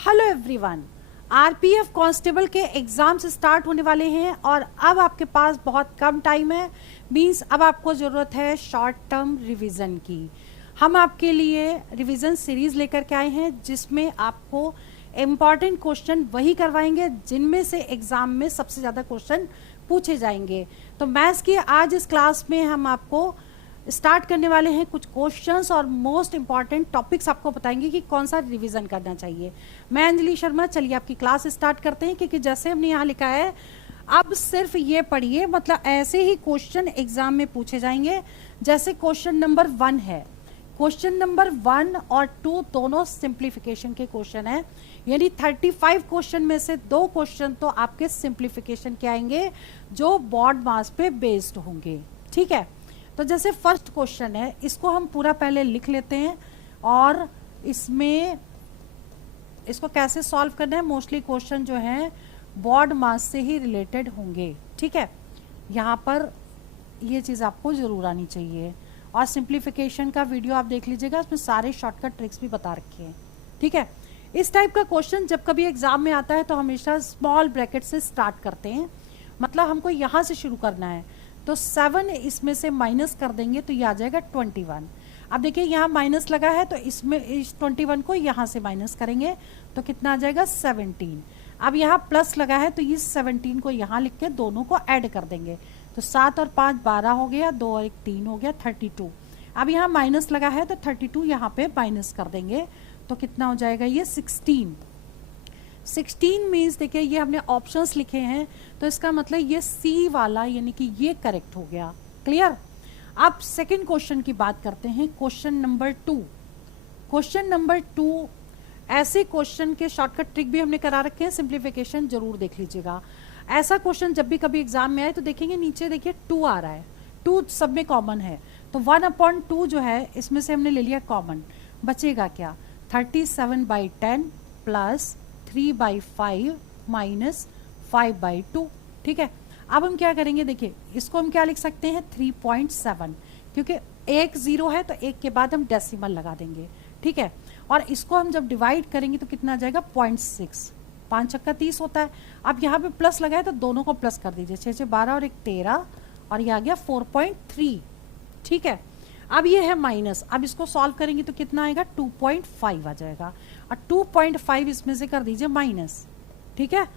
Hello everyone, RPF constable के exams start होने वाले हैं और अब आपके पास बहुत कम टाइम है। मींस अब आपको ज़रूरत है शॉर्ट टर्म रिवीजन की। हम आपके लिए रिवीजन सीरीज लेकर के आए हैं जिसमें आपको इम्पॉर्टेंट क्वेश्चन वही करवाएंगे जिनमें से एग्जाम में सबसे ज़्यादा क्वेश्चन पूछे जाएंगे। तो मैथ्स की आज इस क्लास में हम आपको स्टार्ट करने वाले हैं कुछ क्वेश्चंस और मोस्ट इंपॉर्टेंट टॉपिक्स आपको बताएंगे कि कौन सा रिवीजन करना चाहिए। मैं अंजलि शर्मा, चलिए आपकी क्लास स्टार्ट करते हैं। क्योंकि जैसे हमने यहाँ लिखा है, अब सिर्फ ये पढ़िए, मतलब ऐसे ही क्वेश्चन एग्जाम में पूछे जाएंगे। जैसे क्वेश्चन नंबर 1 है, क्वेश्चन नंबर 1 और 2 दोनों सिंप्लीफिकेशन के क्वेश्चन है, यानी 35 क्वेश्चन में से 2 क्वेश्चन तो आपके सिंप्लीफिकेशन के आएंगे जो बोर्ड मास पे बेस्ड होंगे। ठीक है, तो जैसे फर्स्ट क्वेश्चन है, इसको हम पूरा पहले लिख लेते हैं और इसमें इसको कैसे सॉल्व करना है। मोस्टली क्वेश्चन जो है बोर्ड मास से ही रिलेटेड होंगे। ठीक है, यहाँ पर ये चीज़ आपको जरूर आनी चाहिए और सिंप्लीफिकेशन का वीडियो आप देख लीजिएगा, उसमें सारे शॉर्टकट ट्रिक्स भी बता रखे हैं। ठीक है, इस टाइप का क्वेश्चन जब कभी एग्जाम में आता है तो हमेशा स्मॉल ब्रैकेट से स्टार्ट करते हैं, मतलब हमको यहाँ से शुरू करना है। तो 7 इसमें से माइनस कर देंगे तो ये आ जाएगा 21। अब देखिए यहाँ माइनस लगा है तो इसमें इस 21 को यहाँ से माइनस करेंगे तो कितना आ जाएगा 17। अब यहाँ प्लस लगा है तो इस 17 को यहाँ लिख के दोनों को ऐड कर देंगे तो 7 और 5 12 हो गया, 2 और 1 3 हो गया 32। अब यहाँ माइनस लगा है तो 32 यहाँ पे माइनस कर देंगे तो कितना हो जाएगा ये 16 मीन्स देखिए ये हमने ऑप्शंस लिखे हैं तो इसका मतलब ये सी वाला यानी कि ये करेक्ट हो गया। क्लियर। अब सेकंड क्वेश्चन की बात करते हैं, क्वेश्चन नंबर 2। क्वेश्चन नंबर 2 ऐसे क्वेश्चन के शॉर्टकट ट्रिक भी हमने करा रखे हैं, सिंप्लीफिकेशन जरूर देख लीजिएगा। ऐसा क्वेश्चन जब भी कभी एग्जाम में आए तो देखेंगे नीचे देखिए 2 आ रहा है, 2 सब में कॉमन है तो 1/2 जो है इसमें से हमने ले लिया कॉमन, बचेगा क्या 37/10 प्लस 3/5 माइनस 5/2। ठीक है, अब हम क्या करेंगे, देखिए इसको हम क्या लिख सकते हैं 3.7, क्योंकि एक 0 है तो एक के बाद हम डेसिमल लगा देंगे। ठीक है, और इसको हम जब डिवाइड करेंगे तो कितना आ जाएगा 0.6, 5 छक्का 30 होता है। अब यहाँ पे प्लस लगा है तो दोनों को प्लस कर दीजिए, 6 6 12 और 1 13 और ये आ गया 4.3। ठीक है, अब ये है माइनस, अब इसको सॉल्व करेंगे तो कितना आएगा 2.5 आ जाएगा और 2.5 इसमें से कर दीजिए माइनस। ठीक है,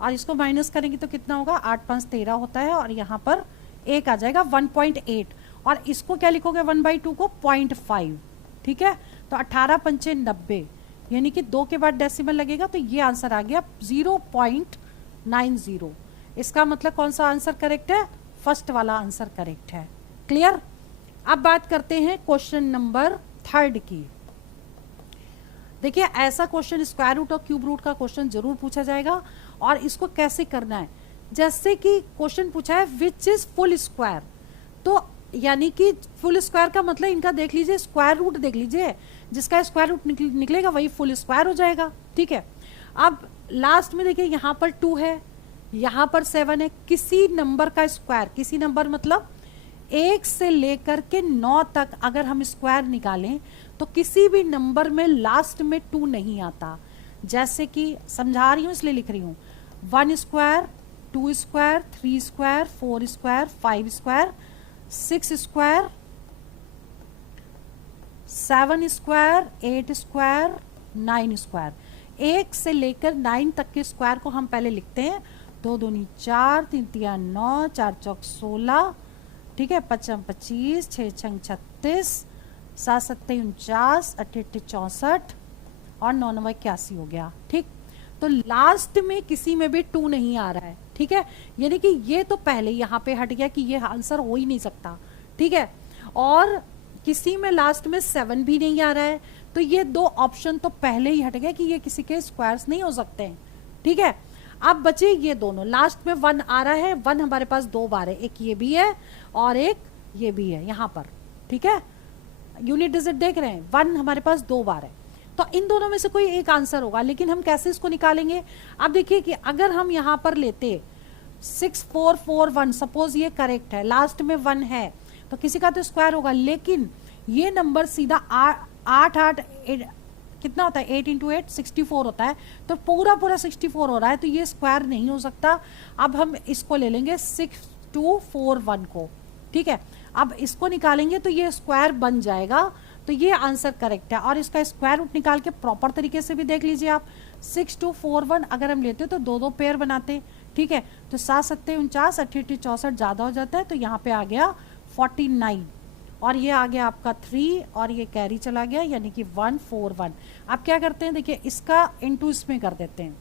और इसको माइनस करेंगे तो कितना होगा 8 5 13 होता है और यहाँ पर 1 आ जाएगा 1.8 और इसको क्या लिखोगे 1/2 को 0.5। ठीक है, तो 18 पंचे 90 यानी कि 2 के बाद डेसिमल लगेगा तो ये आंसर आ गया 0.90। इसका मतलब कौन सा आंसर करेक्ट है, फर्स्ट वाला आंसर करेक्ट है। क्लियर। अब बात करते हैं क्वेश्चन नंबर 3 की। देखिए ऐसा क्वेश्चन स्क्वायर रूट और क्यूब रूट का क्वेश्चन जरूर पूछा जाएगा और इसको कैसे करना है, जैसे कि क्वेश्चन पूछा है विच इज फुल स्क्वायर, तो यानी कि फुल स्क्वायर का मतलब इनका देख लीजिए स्क्वायर रूट देख लीजिए, जिसका स्क्वायर रूट निकलेगा वही फुल स्क्वायर हो जाएगा। ठीक है, अब लास्ट में देखिए यहाँ पर 2 है, यहाँ पर 7 है, किसी नंबर का स्क्वायर, किसी नंबर मतलब 1 से लेकर के 9 तक अगर हम स्क्वायर निकालें तो किसी भी नंबर में लास्ट में 2 नहीं आता। जैसे कि समझा रही हूँ इसलिए लिख रही हूँ 1 square, 2 square, 3 square, 4 square, 5 square, 6 square, 7 square, 8 square, 9 square. 1 से लेकर 9 तक के स्क्वायर को हम पहले लिखते हैं, 2 दूनी 4, 3 तिया 9, 4 चौक 16, ठीक है, 5 25, 6 छंग 36, 7 7 49, 8 8 64 और 9 9 81 हो गया। ठीक, तो लास्ट में किसी में भी 2 नहीं आ रहा है। ठीक है, यानी कि ये तो पहले यहाँ पे हट गया कि ये आंसर हो ही नहीं सकता। ठीक है, और किसी में लास्ट में 7 भी नहीं आ रहा है तो ये 2 ऑप्शन तो पहले ही हट गया कि ये किसी के स्क्वायर्स नहीं हो सकते हैं। ठीक है, अब बचे ये दोनों, लास्ट में 1 आ रहा है, 1 हमारे पास 2 बार है, एक ये भी है और एक ये भी है यहाँ पर। ठीक है, यूनिट डिजिट देख रहे हैं, 1 हमारे पास 2 बार है तो इन दोनों में से कोई एक आंसर होगा। लेकिन हम कैसे इसको निकालेंगे, अब देखिए कि अगर हम यहाँ पर लेते 6441, सपोज ये करेक्ट है, लास्ट में 1 है तो किसी का तो स्क्वायर होगा, लेकिन ये नंबर सीधा 8 8 कितना होता है 8 इंटू 8 64 होता है, तो पूरा पूरा 64 हो रहा है, तो ये स्क्वायर नहीं हो सकता। अब हम इसको ले लेंगे 6241 को, ठीक है। अब इसको निकालेंगे तो ये स्क्वायर बन जाएगा, तो ये आंसर करेक्ट है। और इसका स्क्वायर रूट निकाल के प्रॉपर तरीके से भी देख लीजिए आप, 6241 अगर हम लेते तो दो दो पेयर बनाते, ठीक है। तो 7 7 49, 88 64 ज़्यादा हो जाता है, तो यहाँ पे आ गया 49 और ये आ गया आपका 3 और ये कैरी चला गया, यानी कि 141। अब क्या करते हैं, देखिए इसका इंटू इसमें कर देते हैं,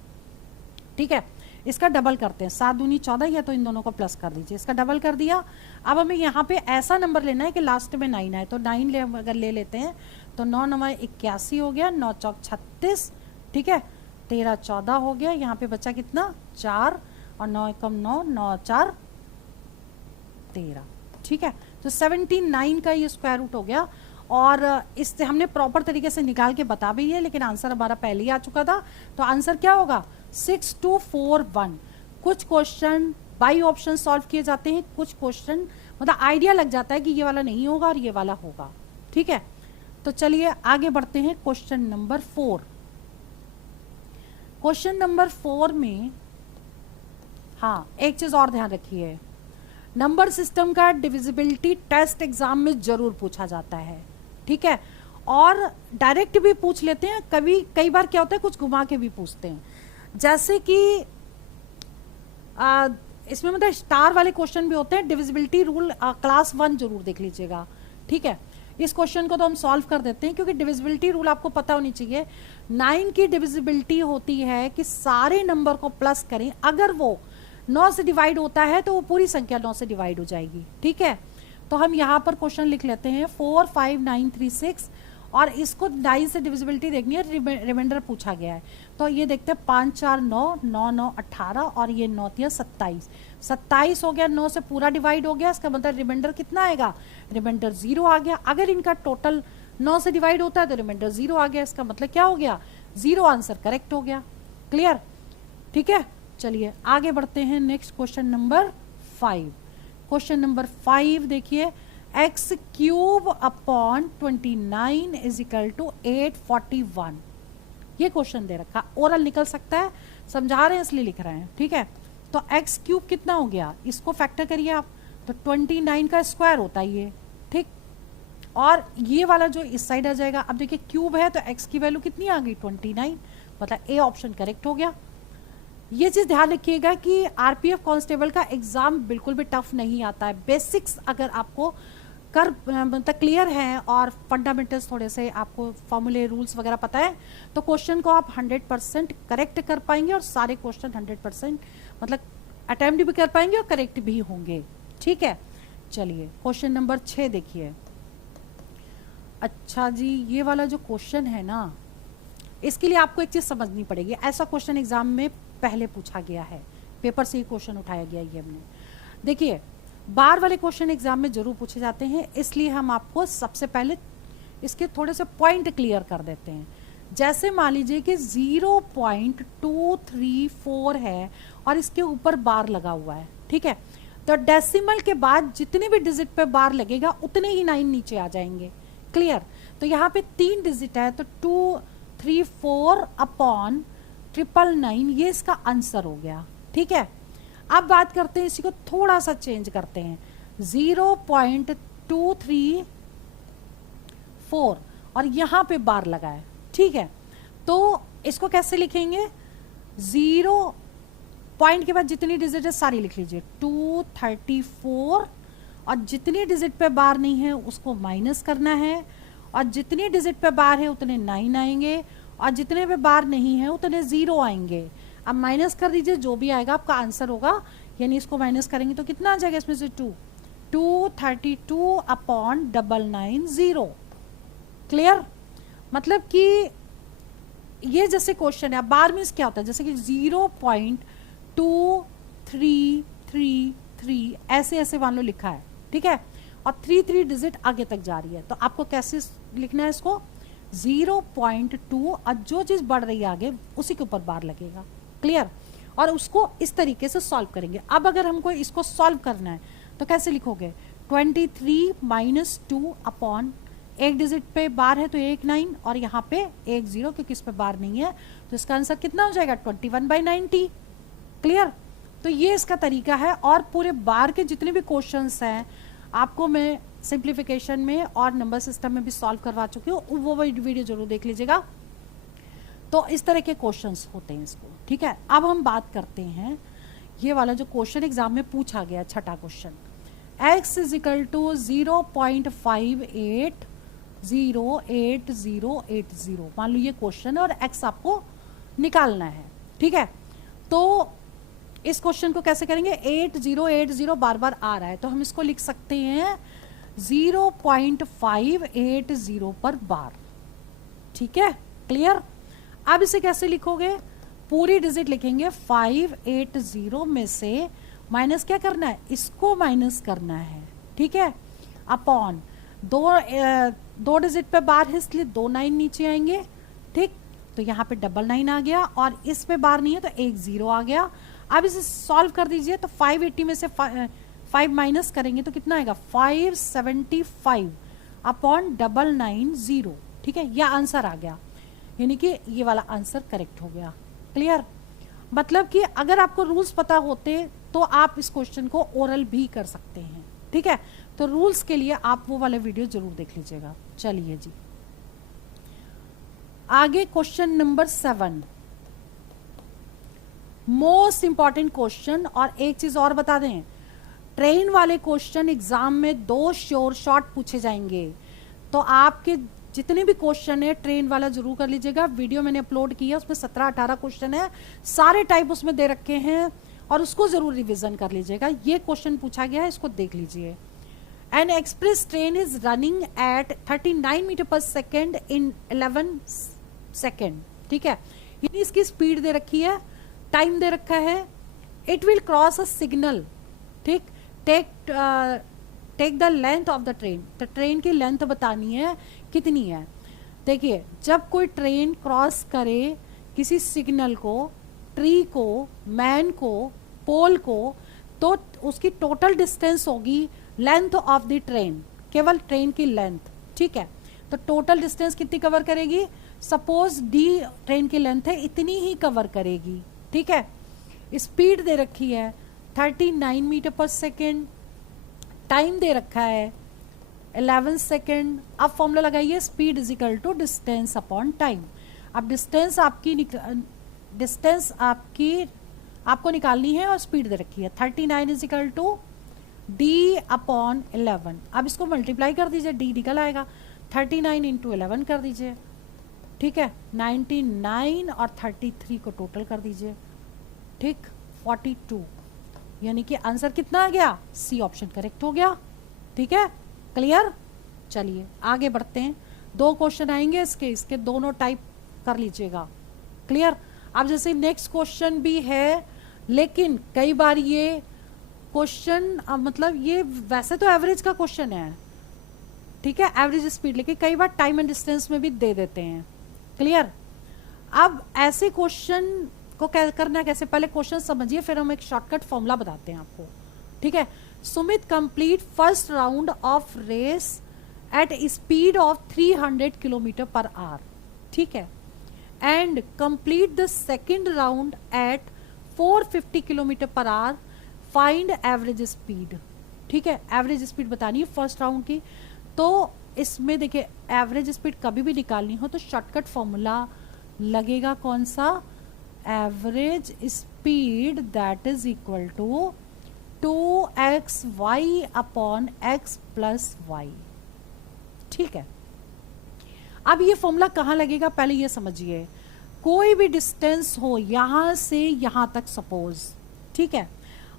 ठीक है, इसका डबल करते हैं, 7 दूनी 14, या तो इन दोनों को प्लस कर दीजिए, इसका डबल कर दिया। अब हमें यहाँ पे ऐसा नंबर लेना है कि लास्ट में 9 आए, तो 9 अगर ले लेते हैं तो 9 9 81 हो गया, 9 चौक 36, ठीक है, 13 14 हो गया, यहाँ पे बचा कितना 4 और 9 एकम 9, 9 4 13, ठीक है। तो 79 का ये स्क्वायर रूट हो गया और इससे हमने प्रॉपर तरीके से निकाल के बता भी है, लेकिन आंसर हमारा पहले ही आ चुका था। तो आंसर क्या होगा 6241। कुछ क्वेश्चन बाई ऑप्शन सॉल्व किए जाते हैं, कुछ क्वेश्चन मतलब आइडिया लग जाता है कि ये वाला नहीं होगा और ये वाला होगा, ठीक है। तो चलिए आगे बढ़ते हैं क्वेश्चन नंबर 4। क्वेश्चन नंबर 4 में हाँ एक चीज और ध्यान रखिए, नंबर सिस्टम का डिविजिबिलिटी टेस्ट एग्जाम में जरूर पूछा जाता है, ठीक है, और डायरेक्ट भी पूछ लेते हैं, कई बार क्या होता है कुछ घुमा के भी पूछते हैं, जैसे कि इसमें मतलब स्टार वाले क्वेश्चन भी होते हैं। डिविजिबिलिटी रूल क्लास 1 जरूर देख लीजिएगा, ठीक है। इस क्वेश्चन को तो हम सॉल्व कर देते हैं, क्योंकि डिविजिबिलिटी रूल आपको पता होनी चाहिए। 9 की डिविजिबिलिटी होती है कि सारे नंबर को प्लस करें, अगर वो 9 से डिवाइड होता है तो वो पूरी संख्या 9 से डिवाइड हो जाएगी, ठीक है। तो हम यहाँ पर क्वेश्चन लिख लेते हैं 45936 और इसको 9 से डिविजिबिलिटी देखनी है, रिमाइंडर पूछा गया है। तो ये देखते हैं 5 4 9, 9 9 18 और ये 9 3 27, 27 हो गया, 9 से पूरा डिवाइड हो गया, इसका मतलब रिमाइंडर कितना आएगा, रिमाइंडर 0 आ गया। अगर इनका टोटल 9 से डिवाइड होता है तो रिमाइंडर 0 आ गया, इसका मतलब क्या हो गया 0, आंसर करेक्ट हो गया। क्लियर, ठीक है। चलिए आगे बढ़ते हैं next question number 5। Question number 5 देखिए, x cube upon 29 is equal to 841। ये क्वेश्चन दे रखा, ओरल निकल सकता है, समझा रहे हैं इसलिए लिख रहे हैं, ठीक है। तो x क्यूब कितना हो गया, इसको फैक्टर करिए आप, तो 29 का स्क्वायर होता है ये, ठीक, और ये वाला जो इस साइड आ जाएगा। अब देखिए क्यूब है तो x की वैल्यू कितनी आ गई 29, मतलब ए ऑप्शन करेक्ट हो गया। ये चीज ध्यान रखिएगा कि आरपीएफ कांस्टेबल का एग्जाम बिल्कुल भी टफ नहीं आता है। बेसिक्स अगर आपको कर मतलब क्लियर है और फंडामेंटल्स थोड़े से आपको फॉर्मूले रूल्स वगैरह पता है, तो क्वेश्चन को आप 100% करेक्ट कर पाएंगे और सारे क्वेश्चन 100% मतलब अटेम्प्ट भी कर पाएंगे और करेक्ट भी होंगे, ठीक है। चलिए क्वेश्चन नंबर 6 देखिए। अच्छा जी, ये वाला जो क्वेश्चन है ना, इसके लिए आपको एक चीज समझनी पड़ेगी। ऐसा क्वेश्चन एग्जाम में पहले पूछा गया है, पेपर से ही क्वेश्चन उठाया गया ये हमने। देखिए बार वाले क्वेश्चन एग्जाम में जरूर पूछे जाते हैं, इसलिए हम आपको सबसे पहले इसके थोड़े से पॉइंट क्लियर कर देते हैं। जैसे मान लीजिए कि 0.234 है और इसके ऊपर बार लगा हुआ है, ठीक है, तो डेसिमल के बाद जितने भी डिजिट पे बार लगेगा उतने ही 9 नीचे आ जाएंगे। क्लियर, तो यहाँ पे 3 डिजिट है तो 234 अपॉन 999, ये इसका आंसर हो गया, ठीक है। अब बात करते हैं, इसी को थोड़ा सा चेंज करते हैं, 0.234 और यहां पे बार लगा है, ठीक है। तो इसको कैसे लिखेंगे, 0 पॉइंट के बाद जितनी डिजिट है सारी लिख लीजिए, 234 और जितनी डिजिट पे बार नहीं है उसको माइनस करना है, और जितनी डिजिट पे बार है उतने 9 आएंगे और जितने पे बार नहीं है उतने 0 आएंगे। अब माइनस कर दीजिए, जो भी आएगा आपका आंसर होगा, यानी इसको माइनस करेंगे तो कितना आ जाएगा इसमें से 232 अपॉन 990। क्लियर, मतलब कि ये जैसे क्वेश्चन है, बार मीन्स क्या होता है, जैसे कि 0.2333 ऐसे ऐसे मान लो लिखा है, ठीक है, और 3 डिजिट आगे तक जा रही है, तो आपको कैसे लिखना है इसको, 0.2 और जो चीज बढ़ रही है आगे उसी के ऊपर बार लगेगा। क्लियर, और उसको इस तरीके से सॉल्व करेंगे। अब अगर हमको इसको सॉल्व करना है तो कैसे लिखोगे, 23 - 2 अपॉन एक डिजिट पे बार है तो 1 9 और यहाँ पे 1 0 क्योंकि इस पे बार नहीं है, तो इसका आंसर कितना हो जाएगा 21/90। क्लियर? तो ये इसका तरीका है। और पूरे बार के जितने भी क्वेश्चंस हैं आपको मैं सिंप्लीफिकेशन में और नंबर सिस्टम में भी सॉल्व करवा चुकी हूँ, वो वीडियो जरूर देख लीजिएगा। तो इस तरह के क्वेश्चंस होते हैं इसको। ठीक है, अब हम बात करते हैं ये वाला जो क्वेश्चन एग्जाम में पूछा गया, छठा क्वेश्चन, x = 0.58088080। मान लो ये क्वेश्चन है और x आपको निकालना है। ठीक है, तो इस क्वेश्चन को कैसे करेंगे, 8080 बार बार आ रहा है तो हम इसको लिख सकते हैं 0.580 पर बार। ठीक है, क्लियर? अब इसे कैसे लिखोगे, पूरी डिजिट लिखेंगे 580 में से माइनस क्या करना है, इसको माइनस करना है। ठीक है, अपॉन दो डिजिट पे बार है इसलिए 2 9 नीचे आएंगे। ठीक, तो यहाँ पे 9 आ गया और इस पे बार नहीं है तो 1 0 आ गया। अब इसे सॉल्व कर दीजिए तो 580 में से 5 माइनस करेंगे तो कितना आएगा 575 अपॉन 990। ठीक है, यह आंसर आ गया, यानी कि ये वाला आंसर करेक्ट हो गया। क्लियर? मतलब कि अगर आपको रूल्स पता होते तो आप इस क्वेश्चन को ओरल भी कर सकते हैं। ठीक है, तो रूल्स के लिए आप वो वाला वीडियो जरूर देख लीजिएगा। चलिए जी, आगे question number 7, most important question. और एक चीज और बता दें, ट्रेन वाले क्वेश्चन एग्जाम में 2 श्योर शॉट पूछे जाएंगे, तो आपके जितने भी क्वेश्चन है ट्रेन वाला जरूर कर लीजिएगा। वीडियो मैंने अपलोड किया, उसमें 17-18 क्वेश्चन है, सारे टाइप उसमें दे रखे हैं और उसको जरूर रिवीजन कर लीजिएगा। ये क्वेश्चन पूछा गया है, इसको देख लीजिए। An express train is running at 39 metre per second in 11 second. ठीक है, यानी इसकी स्पीड दे रखी है, टाइम दे रखा है। It will cross a signal. ठीक, take the length of the train, तो ट्रेन की लेंथ बतानी है कितनी है। देखिए, जब कोई ट्रेन क्रॉस करे किसी सिग्नल को, ट्री को, मैन को, पोल को, तो उसकी टोटल डिस्टेंस होगी लेंथ ऑफ द ट्रेन, केवल ट्रेन की लेंथ। ठीक है, तो टोटल डिस्टेंस कितनी कवर करेगी, सपोज डी ट्रेन की लेंथ है, इतनी ही कवर करेगी। ठीक है, स्पीड दे रखी है 39 मीटर पर सेकेंड, टाइम दे रखा है 11 सेकेंड। अब फॉर्मूला लगाइए, speed is equal to distance upon time. अब डिस्टेंस आपको निकालनी है और स्पीड दे रखी है 39 is equal to D upon 11। अब इसको मल्टीप्लाई कर दीजिए, डी निकल आएगा, 39 इंटू 11 कर दीजिए। ठीक है, 99 और 33 को टोटल कर दीजिए। ठीक, 42, यानी कि आंसर कितना आ गया, सी ऑप्शन करेक्ट हो गया। ठीक है, क्लियर? चलिए आगे बढ़ते हैं, 2 क्वेश्चन आएंगे इसके दोनों टाइप कर लीजिएगा। क्लियर? अब जैसे नेक्स्ट क्वेश्चन भी है, लेकिन कई बार ये क्वेश्चन मतलब ये वैसे तो एवरेज का क्वेश्चन है। ठीक है, एवरेज स्पीड, लेकिन कई बार टाइम एंड डिस्टेंस में भी दे देते हैं। क्लियर? अब ऐसे क्वेश्चन को करना कैसे, पहले क्वेश्चन समझिए फिर हम एक शॉर्टकट फॉर्मूला बताते हैं आपको। ठीक है, Sumit complete first round of race at speed of 300 kilometre per hour. ठीक है, and complete the second round at 450 kilometre per hour, find average speed. ठीक है, एवरेज स्पीड बतानी है फर्स्ट राउंड की। तो इसमें देखिए, एवरेज स्पीड कभी भी निकालनी हो तो शॉर्टकट फॉर्मूला लगेगा कौन सा, average speed that is equal to 2xy upon x plus y। ठीक है, अब ये फॉर्मूला कहाँ लगेगा पहले ये समझिए। कोई भी डिस्टेंस हो यहां से यहां तक सपोज, ठीक है,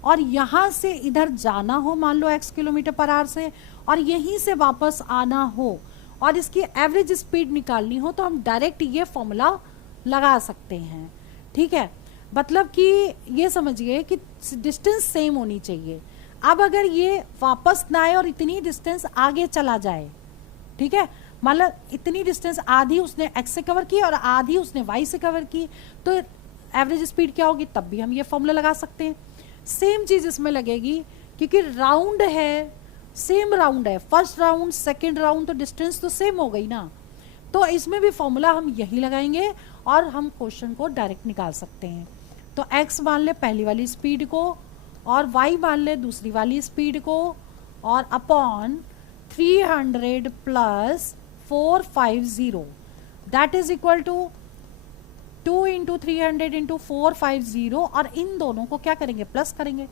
और यहां से इधर जाना हो मान लो x किलोमीटर पर आवर से, और यहीं से वापस आना हो और इसकी एवरेज स्पीड निकालनी हो, तो हम डायरेक्ट ये फॉर्मूला लगा सकते हैं। ठीक है, मतलब कि ये समझिए कि डिस्टेंस सेम होनी चाहिए। अब अगर ये वापस ना आए और इतनी डिस्टेंस आगे चला जाए, ठीक है, मतलब इतनी डिस्टेंस आधी उसने x से कवर की और आधी उसने y से कवर की, तो एवरेज स्पीड क्या होगी, तब भी हम ये फॉर्मूला लगा सकते हैं। सेम चीज इसमें लगेगी, क्योंकि राउंड है सेम राउंड है, फर्स्ट राउंड सेकेंड राउंड, तो डिस्टेंस तो सेम हो गई ना। तो इसमें भी फॉर्मूला हम यही लगाएंगे और हम क्वेश्चन को डायरेक्ट निकाल सकते हैं। तो x मान ले पहली वाली स्पीड को और y मान ले दूसरी वाली स्पीड को और upon 300 plus 450 that is equal to 2 into 300 into 450 और इन दोनों को क्या करेंगे प्लस करेंगे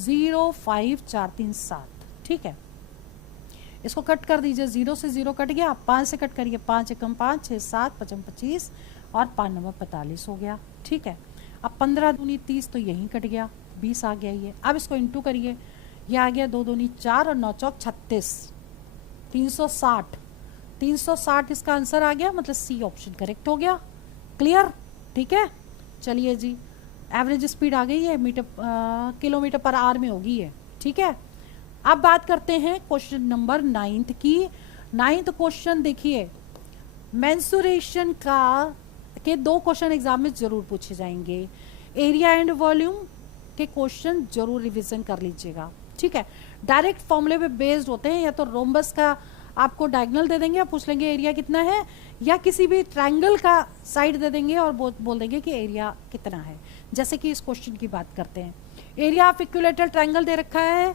05437। ठीक है, इसको कट कर दीजिए, 0 से 0 कट गया, 5 से कट करिए, 5 एकम 5, 6 7 55 25 और 5 नंबर 45 हो गया। ठीक है, अब 15 दूनी 30 तो यहीं कट गया, 20 आ गया ये। अब इसको इंटू करिए, ये आ गया 2 दूनी 4 और 9 चौक 36, 360 360 इसका आंसर आ गया, मतलब सी ऑप्शन करेक्ट हो गया। क्लियर? ठीक है, चलिए जी, एवरेज स्पीड आ गई है किलोमीटर पर आवर में होगी ये। ठीक है, अब बात करते हैं क्वेश्चन नंबर 9 की। 9th क्वेश्चन देखिए, मेंसुरेशन के 2 क्वेश्चन एग्जाम में जरूर पूछे जाएंगे। एरिया एंड वॉल्यूम के क्वेश्चन जरूर रिवीजन कर लीजिएगा। ठीक है, डायरेक्ट फॉर्मूले पे बेस्ड होते हैं, या तो रोम्बस का आपको डायगोनल दे देंगे, आप पूछ लेंगे एरिया कितना है, या किसी भी ट्रायंगल का साइड दे देंगे और बोल देंगे कि एरिया कितना है। जैसे कि इस क्वेश्चन की बात करते हैं, एरिया ऑफ इक्विलेटरल ट्रायंगल दे रखा है,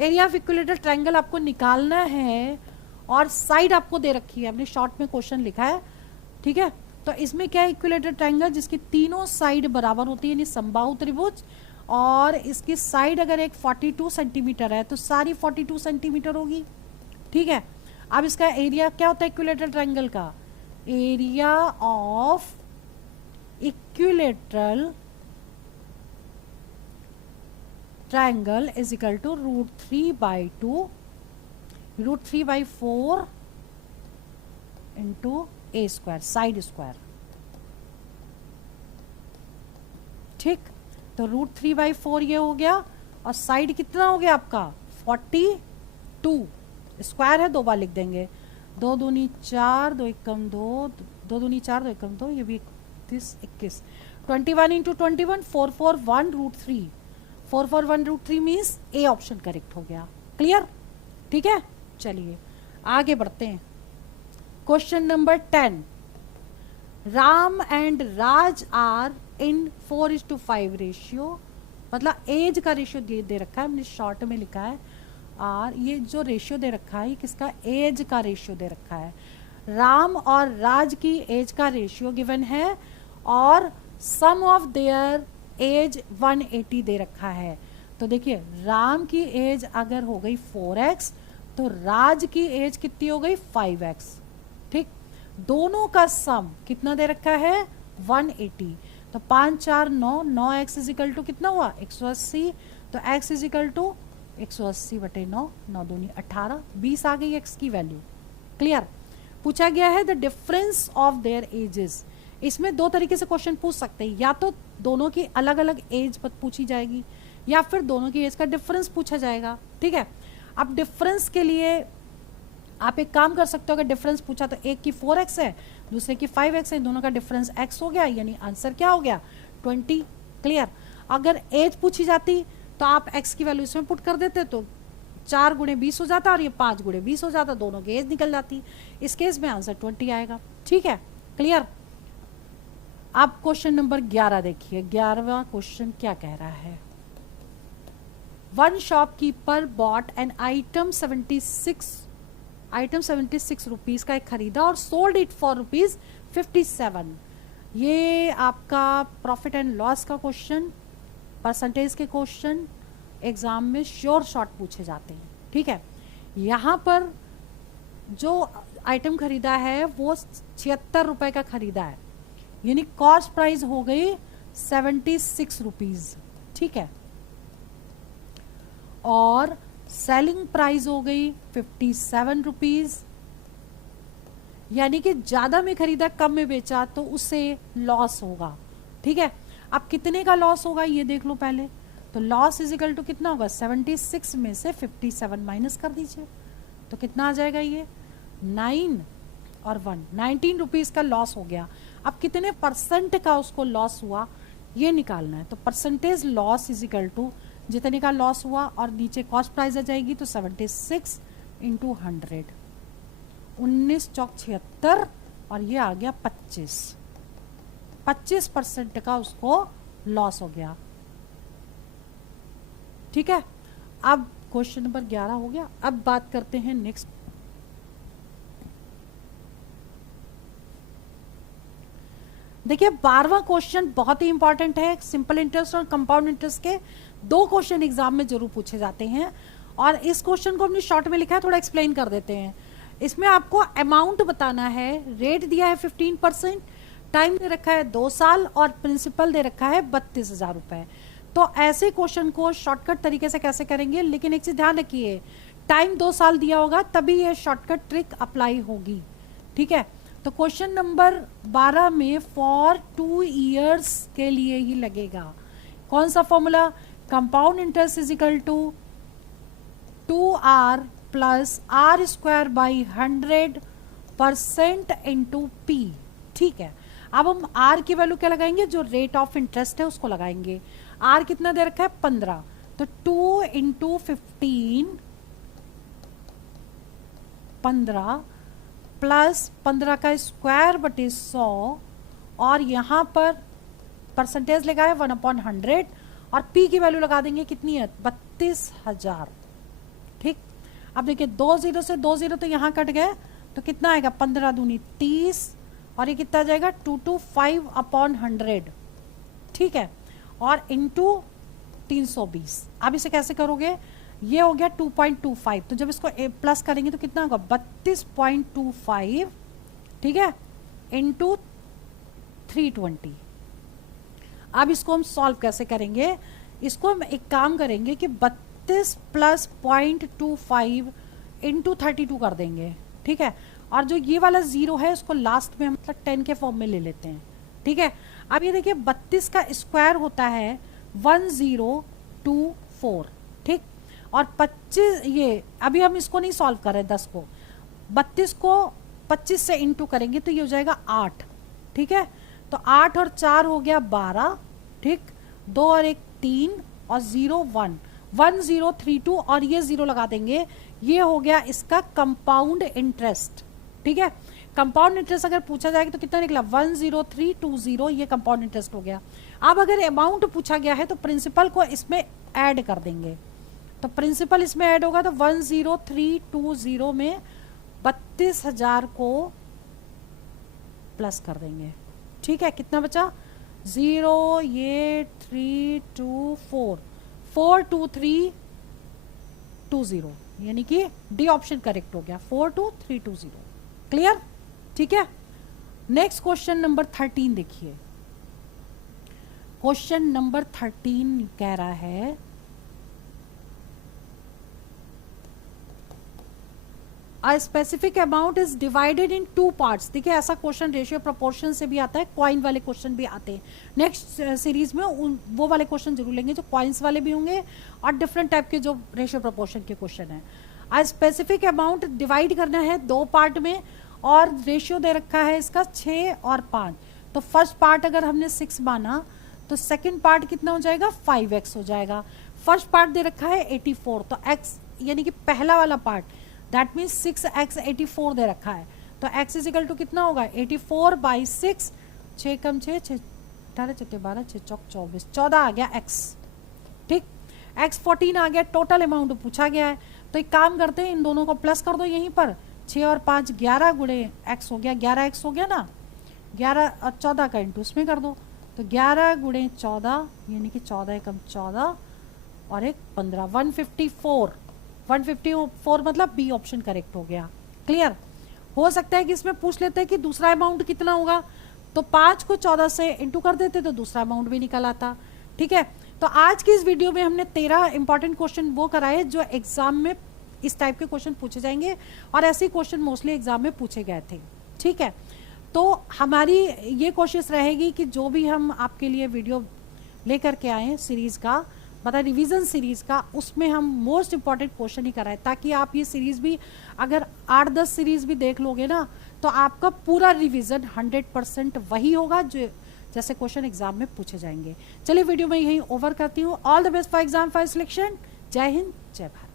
एरिया ऑफ इक्विलेटरल ट्रायंगल आपको निकालना है और साइड आपको दे रखी है, हमने शॉर्ट में क्वेश्चन लिखा है। ठीक है, तो इसमें क्या है, इक्विलेटरल ट्रायंगल जिसकी तीनों साइड बराबर होती है, यानी समबाहु त्रिभुज, और इसकी साइड अगर एक 42 सेंटीमीटर है तो सारी 42 सेंटीमीटर होगी। ठीक है, अब इसका एरिया क्या होता है इक्विलेटरल ट्रायंगल का, area of equilateral triangle is equal to √3/2 √3/4 into A square, side square. ठीक, तो √3/4 ये हो गया और साइड कितना हो गया आपका 42, स्क्वायर है 2 बार लिख देंगे, 2 दूनी 4, 2 एकम 2, 2 दूनी 4, 2 एकम 2, ये भी 31 21, 21 into 21 441 √3, 441 √3 means A option correct हो गया। क्लियर? ठीक है, चलिए आगे बढ़ते हैं। Question number 10, Ram and Raj are in 4:5 ratio, मतलब एज का रेशियो दे रखा है, हमने शॉर्ट में लिखा है आर, ये जो रेशियो दे रखा है ये किसका, एज का रेशियो दे रखा है। राम और राज की एज का रेशियो गिवन है और सम ऑफ देयर एज 180 दे रखा है। तो देखिए राम की एज अगर हो गई 4x तो राज की एज कितनी हो गई 5x। ठीक, दोनों का सम कितना दे रखा है 180, तो 5 4 9, 9x इज इक्वल टू कितना हुआ 180, तो x इज इक्वल टू 180/9, 9 दूनी 18, 20 आ गई x की वैल्यू। क्लियर? पूछा गया है the difference of their edges. इसमें 2 तरीके से क्वेश्चन पूछ सकते हैं, या तो दोनों की अलग अलग एज पूछी जाएगी या फिर दोनों की एज का डिफरेंस पूछा जाएगा। ठीक है, अब डिफरेंस के लिए आप एक काम कर सकते हो, अगर डिफरेंस पूछा तो एक की 4x है दूसरे की 5x है, दोनों का डिफरेंस x हो गया, यानी आंसर क्या हो गया 20। क्लियर? अगर एज पूछी जाती तो आप x की वैल्यू इसमें पुट कर देते तो 4 × 20 हो जाता और ये 5 × 20 हो जाता, दोनों की एज निकल जाती। इस केस में आंसर 20 आएगा। ठीक है, क्लियर? अब क्वेश्चन नंबर 11 देखिए, 11वां क्वेश्चन क्या कह रहा है। One shopkeeper bot an item 76 rupees का एक खरीदा और सोल्ड इट फॉर ₹57। ये आपका प्रॉफिट एंड लॉस का क्वेश्चन, परसेंटेज के क्वेश्चन एग्जाम में श्योर शॉर्ट पूछे जाते हैं। ठीक है, यहाँ पर जो आइटम खरीदा है वो 76 रुपए का खरीदा है, यानी कॉस्ट प्राइस हो गई 76 रुपीज। ठीक है, और सेलिंग प्राइस हो गई 57 रुपीज, यानी कि ज्यादा में खरीदा कम में बेचा तो उससे लॉस होगा। ठीक है, अब कितने का लॉस होगा ये देख लो पहले, तो लॉस इज इक्वल टू कितना होगा 76 में से 57 माइनस कर दीजिए तो कितना आ जाएगा, ये 9 और 1, 19 रुपीज का लॉस हो गया। अब कितने परसेंट का उसको लॉस हुआ ये निकालना है, तो percentage loss is equal to जितने का लॉस हुआ, और नीचे कॉस्ट प्राइस आ जाएगी तो 76 इंटू 100, 19 चौक 76, और ये आ गया 25% का उसको लॉस हो गया। ठीक है, अब क्वेश्चन नंबर 11 हो गया। अब बात करते हैं नेक्स्ट। देखिए 12वां क्वेश्चन बहुत ही इंपॉर्टेंट है। सिंपल इंटरेस्ट और कंपाउंड इंटरेस्ट के 2 क्वेश्चन एग्जाम में जरूर पूछे जाते हैं, और इस क्वेश्चन को हमने शॉर्ट में लिखा है, थोड़ा एक्सप्लेन कर देते हैं। इसमें आपको अमाउंट बताना है, रेट दिया है 15%, टाइम दे रखा है 2 साल, और प्रिंसिपल दे रखा है 32,000 रुपए। तो ऐसे क्वेश्चन को शॉर्टकट तरीके से कैसे करेंगे, लेकिन एक चीज ध्यान रखिए, टाइम 2 साल दिया होगा तभी ये शॉर्टकट ट्रिक अप्लाई होगी। ठीक है, तो क्वेश्चन नंबर 12 में फॉर 2 इयर्स के लिए ही लगेगा। कौन सा formula, compound interest is equal to 2r plus r square by 100% into P. ठीक है, अब हम r की वैल्यू क्या लगाएंगे, जो रेट ऑफ इंटरेस्ट है उसको लगाएंगे। r कितना दे रखा है 15, तो 2 इंटू 15, 15 प्लस 15 का स्क्वायर बटे 100, और यहां पर परसेंटेज लगा है 1/100, और p की वैल्यू लगा देंगे कितनी है 32,000। ठीक, अब देखिए 2 0 से 2 0 तो यहां कट गए, तो कितना आएगा 15 दूनी 30, और ये कितना जाएगा 225/100। ठीक है, और इंटू 320। अब इसे कैसे करोगे, ये हो गया 2.25, तो जब इसको प्लस करेंगे तो कितना होगा 32.25, ठीक है, इंटू 320। अब इसको हम सॉल्व कैसे करेंगे, इसको हम एक काम करेंगे कि 32 प्लस 0.25 इंटू 32 कर देंगे। ठीक है, और जो ये वाला 0 है उसको लास्ट में हम मतलब 10 के फॉर्म में ले लेते हैं। ठीक है, अब ये देखिए 32 का स्क्वायर होता है 1024। ठीक, और 25, ये अभी हम इसको नहीं सॉल्व कर रहे 10 को, 32 को 25 से इंटू करेंगे तो ये हो जाएगा 8। ठीक है, तो 8 और 4 हो गया 12। ठीक, 2 और 1 3, और 0 1, 1032, और ये 0 लगा देंगे, ये हो गया इसका कंपाउंड इंटरेस्ट। ठीक है, कंपाउंड इंटरेस्ट अगर पूछा जाएगा तो कितना निकला 10320, ये कंपाउंड इंटरेस्ट हो गया। अब अगर अमाउंट पूछा गया है तो प्रिंसिपल को इसमें ऐड कर देंगे, तो प्रिंसिपल इसमें ऐड होगा, तो 10320 में 32,000 को प्लस कर देंगे। ठीक है, कितना बचा 0, ये 3 2 4 42320, यानी कि डी ऑप्शन करेक्ट हो गया, 42320। क्लियर? ठीक है, नेक्स्ट क्वेश्चन नंबर 13 देखिए। क्वेश्चन नंबर 13 कह रहा है A specific amount is divided in 2 parts। देखिए ऐसा क्वेश्चन रेशियो प्रोपोर्शन से भी आता है, कॉइन वाले क्वेश्चन भी आते हैं। नेक्स्ट सीरीज में वो वाले क्वेश्चन जरूर लेंगे जो कॉइन्स वाले भी होंगे और डिफरेंट टाइप के जो रेशियो प्रोपोर्शन के क्वेश्चन है। A स्पेसिफिक अमाउंट डिवाइड करना है 2 पार्ट में, और रेशियो दे रखा है इसका 6 और 5। तो फर्स्ट पार्ट अगर हमने 6 माना तो सेकेंड पार्ट कितना हो जाएगा 5x हो जाएगा। फर्स्ट पार्ट दे रखा है 84, तो x यानी कि पहला वाला पार्ट दैट मीन्स 6x 84 दे रखा है, तो x इज इक्वल टू कितना होगा 84/6, 6 कम 6 6 18 6 12 6 चौक 24, 14 आ गया x। ठीक, x 14 आ गया, टोटल अमाउंट पूछा गया है। तो एक काम करते हैं, इन दोनों को प्लस कर दो यहीं पर, 6 और 5 11 गुणे x हो गया, 11x हो गया ना, 11 और 14 का इंटू उसमें कर दो, तो 11 गुणे 14 यानी कि 14 कम 14 और एक 15, 154 मतलब बी ऑप्शन करेक्ट हो गया। क्लियर? हो सकता है कि इसमें पूछ लेते हैं कि दूसरा अमाउंट कितना होगा, तो 5 को 14 से इंटू कर देते तो दूसरा अमाउंट भी निकल आता। ठीक है, तो आज की इस वीडियो में हमने 13 इंपॉर्टेंट क्वेश्चन वो कराए जो एग्जाम में इस टाइप के क्वेश्चन पूछे जाएंगे, और ऐसे क्वेश्चन मोस्टली एग्जाम में पूछे गए थे। ठीक है, तो हमारी ये कोशिश रहेगी कि जो भी हम आपके लिए वीडियो लेकर के आए सीरीज का, मतलब रिवीजन सीरीज का, उसमें हम मोस्ट इंपॉर्टेंट क्वेश्चन ही कराएं, ताकि आप ये सीरीज भी अगर 8-10 सीरीज भी देख लोगे ना, तो आपका पूरा रिवीजन 100% वही होगा जैसे क्वेश्चन एग्जाम में पूछे जाएंगे। चलिए वीडियो में यही ओवर करती हूँ। All the best for exam for selection. जय हिंद, जय भारत।